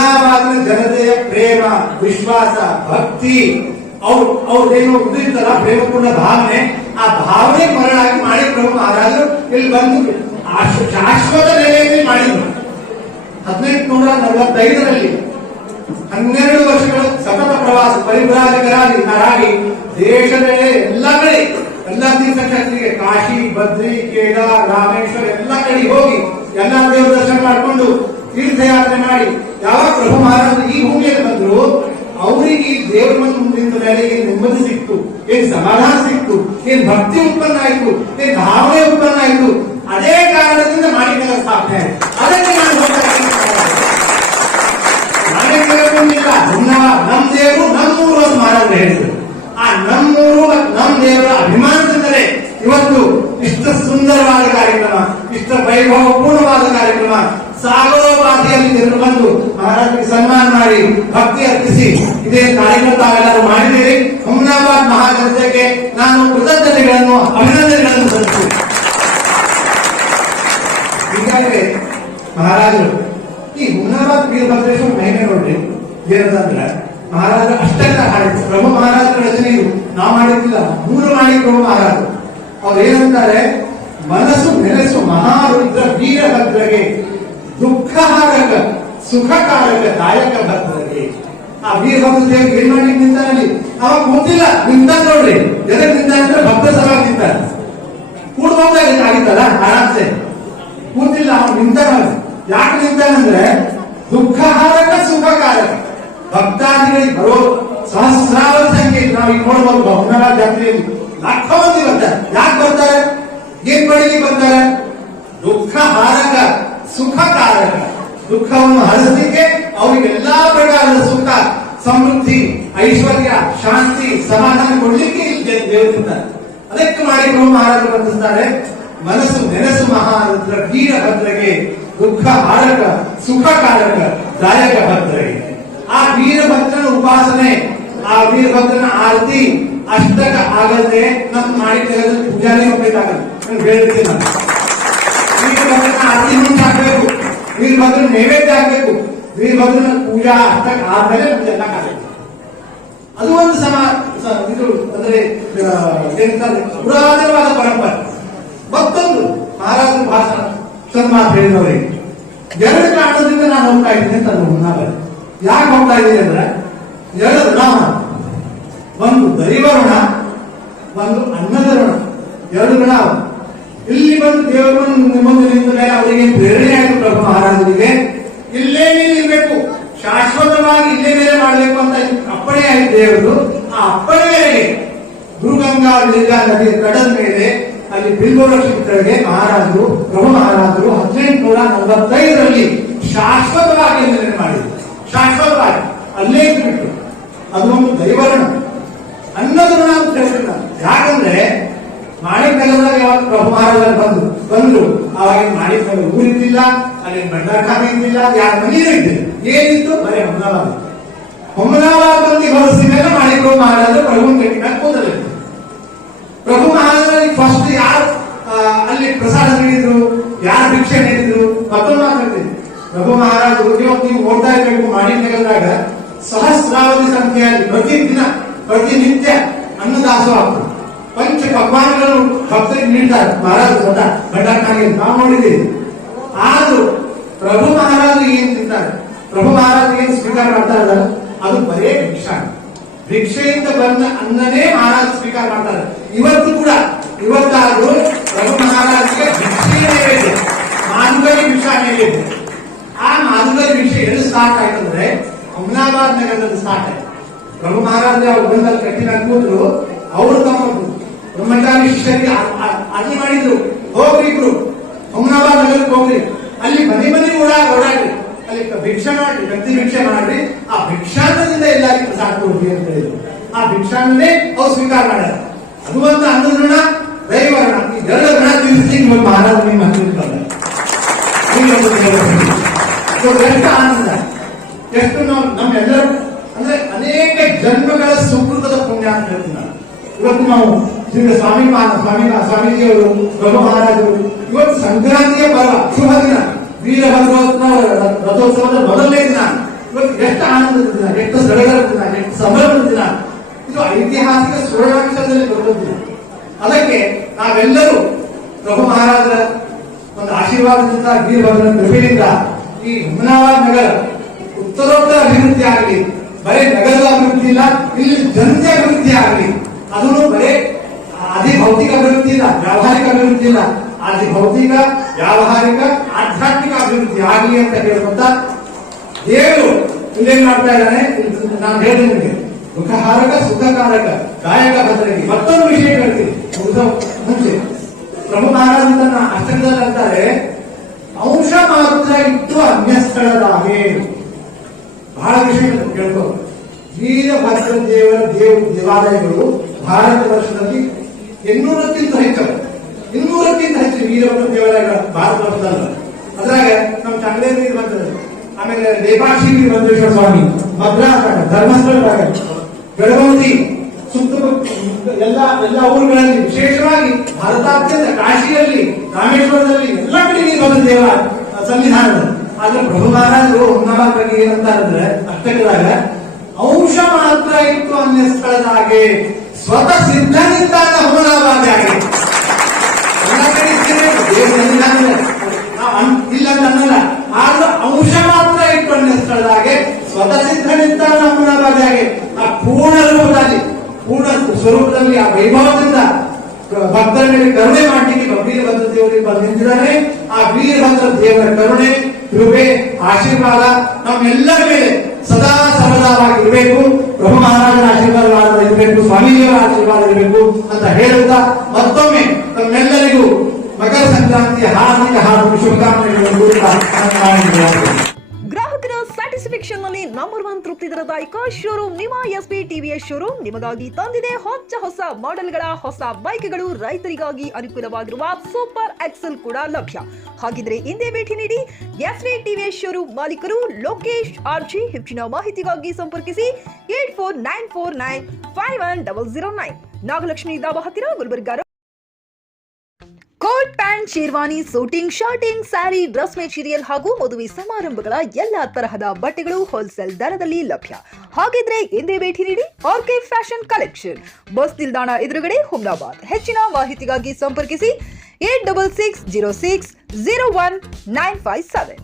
ಹುಮ್ನಾಬಾದ್ನ ಜನತೆಯ ಪ್ರೇಮ, ವಿಶ್ವಾಸ, ಭಕ್ತಿ, ಅವ್ರದೇನು ಉದಿರ್ತಲ್ಲ ಪ್ರೇಮಪೂರ್ಣ ಭಾವನೆ, ಆ ಭಾವನೆ ಮರಳಾಗಿ ಮಾಣಿಕ್ಯಪ್ರಭು ಮಹಾರಾಜರು ಇಲ್ಲಿ ಬಂದು ಶಾಶ್ವತ ನೆಲೆಯಲ್ಲಿ ಮಾಡಿದ್ರು. 1845ರಲ್ಲಿ 12 ವರ್ಷಗಳು ಸತತ ಪ್ರವಾಸ ಪರಿಭ್ರಾಜಕರಾಗಿ ದೇಶದ ಎಲ್ಲ ಕಡೆ ಎಲ್ಲ ತೀರ್ಥಕ್ಷೇತ್ರಕ್ಕೆ ಕಾಶಿ, ಬದ್ರಿ, ಕೇದಾರ್, ರಾಮೇಶ್ವರ ಎಲ್ಲ ಕಡೆ ಹೋಗಿ ಎಲ್ಲ ದೇವರ ದರ್ಶನ ಮಾಡಿಕೊಂಡು ತೀರ್ಥಯಾತ್ರೆ ಮಾಡಿ ಯಾವಾಗ ಪ್ರಭು ಮಹಾರಾಜರು ಈ ಭೂಮಿಯಲ್ಲಿ ಬಂದ್ರು, ಅವರಿಗೆ ಈ ದೇವರ ಮುಂದಿನ ಮೇಲೆ ಏನ್ ನೆಮ್ಮದಿ ಸಿಕ್ತು, ಏನ್ ಸಮಾಧಾನ ಸಿಕ್ತು, ಏನ್ ಭಕ್ತಿ ಉತ್ಪನ್ನ ಆಯ್ತು, ಏನ್ ಭಾವನೆ ಉತ್ಪನ್ನ ಆಯ್ತು. ಅದೇ ಕಾರಣದಿಂದ ಮಾಣಿಕ್ಯರ ಸ್ಥಾಪನೆ ಆಯ್ತು. ಅದಕ್ಕೆ ನಾನು ಮಾಣಿಕ್ಯರಿಲ್ಲ ನಮ್ ದೇವರು ನಮ್ಮೂರು ಅಂತ ಮಹಾರಾಜರು ಹೇಳಿದ್ರು. ಆ ನಮ್ಮೂರು ಮತ್ತು ನಮ್ ದೇವರ ಅಭಿಮಾನದಿಂದಲೇ ಇವತ್ತು ಇಷ್ಟ ಸುಂದರವಾದ ಕಾರ್ಯಕ್ರಮ, ಇಷ್ಟ ವೈಭವಪೂರ್ಣವಾದ ಕಾರ್ಯಕ್ರಮ, ಸಾಗರೋಪಾದಿಯಲ್ಲಿ ಜನರು ಬಂದು ಮಹಾರಾಜರಿಗೆ ಸನ್ಮಾನ ಮಾಡಿ ಭಕ್ತಿ ಅರ್ಪಿಸಿ ಇದೇ ಕಾರ್ಯಕ್ರಮ ತಾವೆಲ್ಲರೂ ಮಾಡಿದ್ದೀರಿ. ಹುಮ್ನಾಬಾದ್ ಮಹಾಜನತೆಗೆ ನಾನು ಕೃತಜ್ಞತೆಗಳನ್ನು, ಅಭಿನಂದನೆಗಳನ್ನು ಸಲ್ಲಿಸುತ್ತೇನೆ. ಈಗಾಗಲೇ ಮಹಾರಾಜರು ಈ ಹುಮ್ನಾಬಾದ್ ವೀರಭದ್ರೇಶ್ವರ ಮಹಿಮೆ ನೋಡ್ರಿ ಏನಂದ್ರೆ ಮಹಾರಾಜರು ಅಷ್ಟೆಲ್ಲ ಹಾಡಿದ್ರು. ಪ್ರಭು ಮಹಾರಾಜರ ರಚನೆ ಇದು ನಾವು ಮಾಡಿದ್ದಿಲ್ಲ, 3 ಮಾಡಿ ಪ್ರಭು ಮಹಾರಾಜರು. ಅವ್ರು ಏನಂತಾರೆ, ಮನಸ್ಸು ನೆಲೆಸು ಮಹಾರುದ್ರ ವೀರಭದ್ರಗೆ, ದುಃಖಹಾರಕ ಸುಖಕಾರಕ ದಾಯಕ ಭದ್ರಗೆ. ಆ ವೀರಭದ್ರ ದೇವ್ರಿಗೆ ಏನ್ ಮಾಡ್ಲಿಕ್ಕೆ ನಿಂತಾನಲ್ಲಿ ಅವಾಗ ಗೊತ್ತಿಲ್ಲ, ನಿಂತ ನೋಡ್ರಿ ಎದಕ್ಕೆ ನಿಂತ ಅಂದ್ರೆ ಭಕ್ತ ಸಲುವಾಗಿ ನಿಂತಾರ. ಕೂಡ್ಬೋದಾಗಿತ್ತು ಆಗಿತ್ತಲ್ಲ ಆರಾಮ್ಸೆ, ಕೂತಿಲ್ಲ ಅವ್ನು ನಿಂತಾನ. ಯಾಕೆ ನಿಂತಾನಂದ್ರೆ ದುಃಖಹಾರಕ ಸುಖಕಾರಕ ಭಕ್ತಾದಿಗಳಿಗೆ ಬರೋ ಸಹಸ್ರಾವರ ಸಂಖ್ಯೆ ನಾವು ಈಗ ನೋಡ್ಬೋದು. ಹುಮ್ನಾಬಾದ್ ಜಾತ್ರೆಯಲ್ಲಿ ಲಕ್ಷ ಮಂದಿ ಬರ್ತಾರೆ. ಯಾಕೆ ಬರ್ತಾರೆ? ಏನ್ ಪಡಿಗೆ ಬರ್ತಾರೆ? ದುಃಖ ಹಾರಕ ಸುಖಕಾರಕ, ದುಃಖವನ್ನು ಹರಿಸಲಿಕ್ಕೆ ಅವರಿಗೆ ಎಲ್ಲಾ ಪ್ರಕಾರದ ಸುಖ, ಸಮೃದ್ಧಿ, ಐಶ್ವರ್ಯ, ಶಾಂತಿ, ಸಮಾಧಾನ ಕೊಡ್ಲಿಕ್ಕೆ ದೇವರಿದ್ದಾರೆ. ಅದಕ್ಕೆ ಮಾಡಿ ಪ್ರಭು ಮಹಾರಾಜರು ಬಂದಿದ್ದಾರೆ, ಮನಸ್ಸು ನೆನೆಸು ಮಹಾರುದ್ರ ವೀರಭದ್ರಗೆ, ದುಃಖ ಹಾರಕ ಸುಖಕಾರಕ ದಾಯಕ ಭದ್ರಗೆ. ಆ ವೀರಭದ್ರನ ಉಪಾಸನೆ, ಆ ವೀರಭದ್ರನ ಆರತಿ ಅಷ್ಟಕ ಆಗದೆ ನಮ್ಮ ಮಾಡಿ ಪೂಜಾನೇ ಹೋಗ್ಬೇಕಾಗಲ್ಲ. ನಾನು ಹೇಳ್ತೀನಿ, ನಾನು ವೀರಭದ್ರನ ಆರತಿ ಮುಂದೆ ಹಾಕಬೇಕು, ವೀರಭದ್ರನ ನೈವೇದ್ಯ ಹಾಕಬೇಕು, ವೀರಭದ್ರನ ಪೂಜಾ ಅಷ್ಟಕ ಆದ್ಮೇಲೆ ನಮ್ಗೆಲ್ಲ ಆಗಬೇಕು. ಅದು ಒಂದು ಇದು ಅಂದ್ರೆ ಪುರಾತನವಾದ ಪರಂಪರೆ. ಮತ್ತೊಂದು ಮಹಾರಾಜರ ಭಾಷಣ ಸನ್ಮಾತ ಹೇಳಿದವರಿಗೆ 2 ಕಾರಣದಿಂದ ನಾನು ಹೋಗ್ತಾ ಇದ್ದೀನಿ ಅಂತ ಹುಮ್ನಾಬಾದ್. ಯಾಕೆ ಹೋಗ್ತಾ ಇದ್ದೀನಿ ಅಂದ್ರೆ 2 ಋಣ, ಒಂದು ದೈವ ಋಣ, ಒಂದು ಅನ್ನದ ಋಣ. 2 ಋಣ. ಇಲ್ಲಿ ಬಂದು ದೇವರು ಮುಂದೆ ನಿಂತ ಮೇಲೆ ಅವರಿಗೆ ಪ್ರೇರಣೆ ಆಯಿತು ಪ್ರಭು ಮಹಾರಾಜರಿಗೆ, ಇಲ್ಲೇ ನಿಲ್ಲಬೇಕು, ಶಾಶ್ವತವಾಗಿ ಇಲ್ಲೇ ಮೇಲೆ ಮಾಡಬೇಕು ಅಂತ ಅಪ್ಪಣೆ ಆಯ್ತು ದೇವರು. ಆ ಅಪ್ಪಣೆ ಮೇರೆಗೆ ಗುರುಗಂಗಾ ಲಿಂಗ ನದಿಯ ಕಡದ ಮೇಲೆ ಅಲ್ಲಿ ಬಿಲ್ವವೃಕ್ಷಕ್ಕೆ ಮಹಾರಾಜರು ಪ್ರಭು ಮಹಾರಾಜರು 1845ರಲ್ಲಿ ಶಾಶ್ವತವಾಗಿ ನಿರ್ಣಯ ಮಾಡಿದ್ರು. ಶಾಶ್ವತವಾಗಿ ಅಲ್ಲೇ ಬಿಟ್ಟು ಅದು ಒಂದು ದೈವರಣ. ಅನ್ನದ ಋಣ ಅಂತ ಹೇಳ್ತೀನಿ. ಯಾಕಂದ್ರೆ ಮಾಣಿಕ್ಯನಗರದಾಗ ಯಾವಾಗ ಪ್ರಭು ಮಹಾರಾಜರು ಬಂದ್ರು ಅವಾಗ ಮಾಣಿಕ್ಯನಗರ ಊರಿದ್ದಿಲ್ಲ, ಅಲ್ಲಿ ಭಂಡಾರಖಾನೆ ಇದ್ದಿಲ್ಲ, ಯಾರ ಮನೆಯೂ ಇದ್ದಿಲ್ಲ. ಏನಿತ್ತು? ಬರೀ ಹುಮ್ನಾಬಾದ್. ಹುಮ್ನಾಬಾದ್ ಬಂದು ಹೊರಸಿ ಮೇಲೆ ಮಾಣಿಕ್ಯ ಮಹಾರಾಜರು ಪ್ರಭುನ ಕಟ್ಟಿನ ಕೂದಲಿತ್ತು. ಪ್ರಭು ಮಹಾರಾಜರಿಗೆ ಫಸ್ಟ್ ಯಾರು ಅಲ್ಲಿ ಪ್ರಸಾದ ನೀಡಿದ್ರು, ಯಾರು ಭಿಕ್ಷೆ ನೀಡಿದ್ರು, ಮತ್ತೊಂದು ಮಾತಾಡ್ತೀನಿ. ಪ್ರಭು ಮಹಾರಾಜರು ಇವತ್ತು ನೀವು ಓಡ್ತಾ ಇರಬೇಕು ಮಾಣಿಕ್ಯನಗರದಾಗ ಸಹಸ್ರಾವಧಿ ಸಂಖ್ಯೆಯಲ್ಲಿ ಪ್ರತಿನಿತ್ಯ ಅನ್ನದಾಸೋಹ ಪಂಚ ಪಕ್ವಾನಗಳು ಭಕ್ತರಿಗೆ ನೀಡ್ತಾರೆ ಮಹಾರಾಜರು ಸ್ವತಃ ಭಂಡಾರಖಾನೆ ನಾವು ನೋಡಿದ್ದೀವಿ. ಆದ್ರೂ ಪ್ರಭು ಮಹಾರಾಜರು ಏನ್ ತಿಂತಾರೆ, ಪ್ರಭು ಮಹಾರಾಜರು ಏನ್ ಸ್ವೀಕಾರ ಮಾಡ್ತಾರಲ್ಲ ಅದು ಬರೇ ಭಿಕ್ಷೆಯಿಂದ ಬಂದ ಅನ್ನನೇ ಮಹಾರಾಜ ಸ್ವೀಕಾರ ಮಾಡ್ತಾರೆ. ಇವತ್ತು ಕೂಡ ಇವತ್ತಾದ್ರೂ ಪ್ರಭು ಮಹಾರಾಜರಿಗೆ ಭಿಕ್ಷೆಯೇ ಇದೆ, ಮಾದುಗರಿ ಭಿಕ್ಷಾನೇ ಇದೆ. ಆ ಮಾದುಗರಿ ಭಿಕ್ಷೆ ಎಲ್ಲಿ ಸ್ಟಾರ್ಟ್ ಆಯ್ತಂದ್ರೆ ಹುಮ್ನಾಬಾದ್ ನಗರದಲ್ಲಿ ಸ್ಟಾರ್ಟ್ ಆಯ್ತು. ಪ್ರಭು ಮಹಾರಾಜ ಅವ್ರು ಬಂದಲ್ಲಿ ಕಟ್ಟಿನ ಕೂತರು, ಅವರು ತಮ್ಮ ಬ್ರಹ್ಮಚಾರಿ ಶಿಷ್ಯರಿಗೆ ಆಜ್ಞೆ ಮಾಡಿದ್ರು, ಹೋಗ್ರಿ ಇಬ್ರು ಹುಮ್ನಾಬಾದ್ ನಗರಕ್ಕೆ ಹೋಗ್ರಿ, ಅಲ್ಲಿ ಮನೆ ಓಡಾಡ್ರಿ, ಅಲ್ಲಿ ಭಿಕ್ಷೆ ಮಾಡ್ರಿ, ವ್ಯಕ್ತಿ ಭಿಕ್ಷೆ ಮಾಡ್ರಿ, ಆ ಭಿಕ್ಷಾನ್ನದಿಂದ ಎಲ್ಲರಿಗೂ ಪ್ರಸಾದ ಕೊಡ್ರಿ ಅಂತ ಹೇಳಿದ್ರು. ಆ ಭಿಕ್ಷಾನ್ನನೇ ಅವ್ರು ಸ್ವೀಕಾರ ಮಾಡ್ಯಾರ. ಅದು ಒಂದು ಅನ್ನದ ಋಣ, ದೈವ ಋಣ. ಈ 2 ಋಣ ತೀರಿಸಿ ಇವತ್ತು ಮಹಾರಾಜ ನಿಮ್ಮ ಮಂತ್ರಿ ಬಂದ. ಎಷ್ಟು ಆನಂದ, ಎಷ್ಟು ನಾವು ನಮ್ಮೆಲ್ಲರೂ ಅಂದ್ರೆ ಅನೇಕ ಜನ್ಮಗಳ ಸುಕೃತದ ಪುಣ್ಯ ಅಂತ ಹೇಳ್ತೀನಿ ನಾನು. ಇವತ್ತು ನಾವು ಸ್ವಾಮೀಜಿಯವರು ಪ್ರಭು ಮಹಾರಾಜರು ಇವತ್ತು ಸಂಕ್ರಾಂತಿಯ ಪರ್ವ, ಶುಭ ದಿನ, ವೀರಭದ್ರ ರಥೋತ್ಸವದ ಮೊದಲನೇ ದಿನ. ಇವತ್ತು ಎಷ್ಟು ಆನಂದದ ದಿನ, ಎಷ್ಟು ಸಡಗರದ ದಿನ, ಎಷ್ಟು ಸಂಭ್ರಮದ ದಿನ. ಇದು ಐತಿಹಾಸಿಕ ಸುವರ್ಣಾಕ್ಷರದಲ್ಲಿ ಬರುವುದಿಲ್ಲ. ಅದಕ್ಕೆ ನಾವೆಲ್ಲರೂ ಪ್ರಭು ಮಹಾರಾಜರ ಒಂದು ಆಶೀರ್ವಾದದಿಂದ ವೀರಭದ್ರನ ಕೃಪೆಯಿಂದ ಈ ಹುಮನಾಬಾದ್ ನಗರ ಉತ್ತರೋತ್ತರ ಅಭಿವೃದ್ಧಿ ಆಗಲಿ. ಬರೀ ನಗರದ ಅಭಿವೃದ್ಧಿ ಇಲ್ಲ, ಇಲ್ಲಿ ಜನತೆ ಅಭಿವೃದ್ಧಿ ಆಗಲಿ. ಅದನ್ನು ಬರೀ ಅತಿ ಭೌತಿಕ ಅಭಿವೃದ್ಧಿ ಇಲ್ಲ, ವ್ಯಾವಹಾರಿಕ ಅಭಿವೃದ್ಧಿ ಇಲ್ಲ, ಅತಿ ಭೌತಿಕ, ವ್ಯಾವಹಾರಿಕ, ಆಧ್ಯಾತ್ಮಿಕ ಅಭಿವೃದ್ಧಿ ಆಗಲಿ ಅಂತ ಹೇಳುವಂತ ದೇವರು ಇಲ್ಲೇನ್ ಮಾಡ್ತಾ ಇದ್ದಾನೆ. ನಾನು ಹೇಳಿದೆ ನಿಮಗೆ, ಮುಖಹಾರಕ ಸುಖಕಾರಕ ಗಾಯಕ ಭದ್ರಗಿ. ಮತ್ತೊಂದು ವಿಷಯ ಹೇಳ್ತೀನಿ ಮುಂಚೆ. ಪ್ರಭು ಮಹಾರಾಜ ತನ್ನ ಅಷ್ಟಕದಲ್ಲಿ ಅಂತಾರೆ, ಅಂಶ ಮಾತ್ರ ಇಟ್ಟು ಅನ್ಯ ಸ್ಥಳದಾಗೆ. ಬಹಳ ವಿಷಯ ಕೇಳ್ಕೊ. ವೀರಭದ್ರ ದೇವರ ದೇವಾಲಯಗಳು ಭಾರತ ವರ್ಷದಲ್ಲಿ 800ಕ್ಕಿಂತ ಹೆಚ್ಚು ವೀರಭದ್ರ ದೇವಾಲಯಗಳ ಭಾರತ ವರ್ಷದಲ್ಲ. ಅದ್ರಾಗ ನಮ್ಮ ಚಂದ್ರೇಶ್ವರಿ ಬಂದ್ರೆ, ಆಮೇಲೆ ಲೇಪಾಕ್ಷಿ ವೀರಭದ್ರೇಶ್ವರ ಸ್ವಾಮಿ, ಮದ್ರಾಸ್, ಧರ್ಮಸ್ಥಳ, ಗಡಗೌತಿ, ಎಲ್ಲ ಊರುಗಳಲ್ಲಿ, ವಿಶೇಷವಾಗಿ ಭಾರತಾದ್ಯಂತ ಕಾಶಿಯಲ್ಲಿ, ರಾಮೇಶ್ವರದಲ್ಲಿ ಎಲ್ಲ ಕಡೆ ವೀರಭದ್ರ ದೇವ ಸನ್ನಿಧಾನದ. ಆದ್ರೆ ಪ್ರಭು ಮಹಾರಾಜರು ಹುಮನಾಬಾದ್ ಬಗ್ಗೆ ಏನಂತ ಅಂದ್ರೆ ಅಷ್ಟಕದಾಗ, ಅಂಶ ಮಾತ್ರ ಇಟ್ಟು ಅನ್ಯ ಸ್ಥಳದಾಗೆ ಸ್ವತಃ ಸಿದ್ಧನಿದ್ದಾನ ಹುಮನಾಬಾದ್ಯಾಗೆ. ಎಲ್ಲ ಕಡೆ ಇಲ್ಲ ಅನ್ನಲ್ಲ, ಆದ್ರೂ ಅಂಶ ಮಾತ್ರ ಇಟ್ಟು ಅನ್ಯ ಸ್ಥಳದಾಗೆ ಸ್ವತಃ ಸಿದ್ಧನಿದ್ದಾನ ಹುಮನಾಬಾದ್ಯಾಗೆ. ಆ ಪೂರ್ಣ ರೂಪದಲ್ಲಿ, ಪೂರ್ಣ ಸ್ವರೂಪದಲ್ಲಿ, ಆ ವೈಭವದಿಂದ ಭಕ್ತರ ಮೇಲೆ ಕರುಣೆ ಮಾಡಲಿಕ್ಕೆ ವೀರಭದ್ರ ದೇವರಿಗೆ ಬಂದಿದ್ದಾರೆ. ಆ ವೀರಭದ್ರ ದೇವರ ಕರುಣೆ, ಕೃಪೆ, ಆಶೀರ್ವಾದ ನಮ್ಮೆಲ್ಲರ ಮೇಲೆ ಸದಾ ಸರ್ವದಾವಾಗಿರಬೇಕು. ಪ್ರಭು ಮಹಾರಾಜನ ಆಶೀರ್ವಾದ ಇರಬೇಕು, ಸ್ವಾಮೀಜಿಯವರ ಆಶೀರ್ವಾದ ಇರಬೇಕು ಅಂತ ಹೇಳುತ್ತಾ ಮತ್ತೊಮ್ಮೆ ತಮ್ಮೆಲ್ಲರಿಗೂ ಮಕರ ಸಂಕ್ರಾಂತಿಯ ಹಾರ್ದಿಕ ಶುಭಕಾಮನೆಗಳನ್ನು. ಗ್ರಾಹಕರ ಸ್ಯಾಟಿಸ್ಫ್ಯಾಕ್ಷನ್ ನಲ್ಲಿ ನಂಬರ್ 1 ತೃಪ್ತಿ ದರದಾಯಕ ಶೋರೂಮ್ ನಿಮ್ಮ ಎಸ್ಪಿ ಟಿವಿಎಸ್ ಶೋರೂಮ್ ನಿಮಗಾಗಿ ತಂದಿದೆ ಹೊಸ ಮಾಡೆಲ್ಗಳ ಹೊಸ ಬೈಕ್ಗಳು. ರೈತರಿಗಾಗಿ ಅನುಕೂಲವಾಗಿರುವ ಸೂಪರ್ ಎಕ್ಸೆಲ್ ಕೂಡ ಲಭ್ಯ. ಹಾಗಿದ್ರೆ ಹಿಂದೆ ಭೇಟಿ ನೀಡಿ ಎಸ್ಪಿ ಟಿವಿಎಸ್ ಶೋರೂಮ್ ಮಾಲೀಕರು ಲೋಕೇಶ್ ಆರ್ಜಿ. ಹೆಚ್ಚಿನ ಮಾಹಿತಿಗಾಗಿ ಸಂಪರ್ಕಿಸಿ 8494951009, ನಾಗಲಕ್ಷ್ಮಿ ದಾಬಾ ಹತ್ತಿರ, Gulbarga. Coat pant, sherwani, suiting, shirting, sari, dress material ಹಾಗೂ ಮದುವೆ ಸಮಾರಂಭಗಳ ಎಲ್ಲಾ ತರಹದ ಬಟ್ಟೆಗಳು ಹೋಲ್ಸೇಲ್ ದರದಲ್ಲಿ ಲಭ್ಯ. ಹಾಗಿದ್ರೆ ಹಿಂದೆ ಭೇಟಿ ನೀಡಿ ಆರ್ಕೆ ಫ್ಯಾಷನ್ ಕಲೆಕ್ಷನ್, ಬಸ್ ನಿಲ್ದಾಣ ಎದುರುಗಡೆ, ಹುಮನಾಬಾದ್. ಹೆಚ್ಚಿನ ಮಾಹಿತಿಗಾಗಿ ಸಂಪರ್ಕಿಸಿ 8660601957.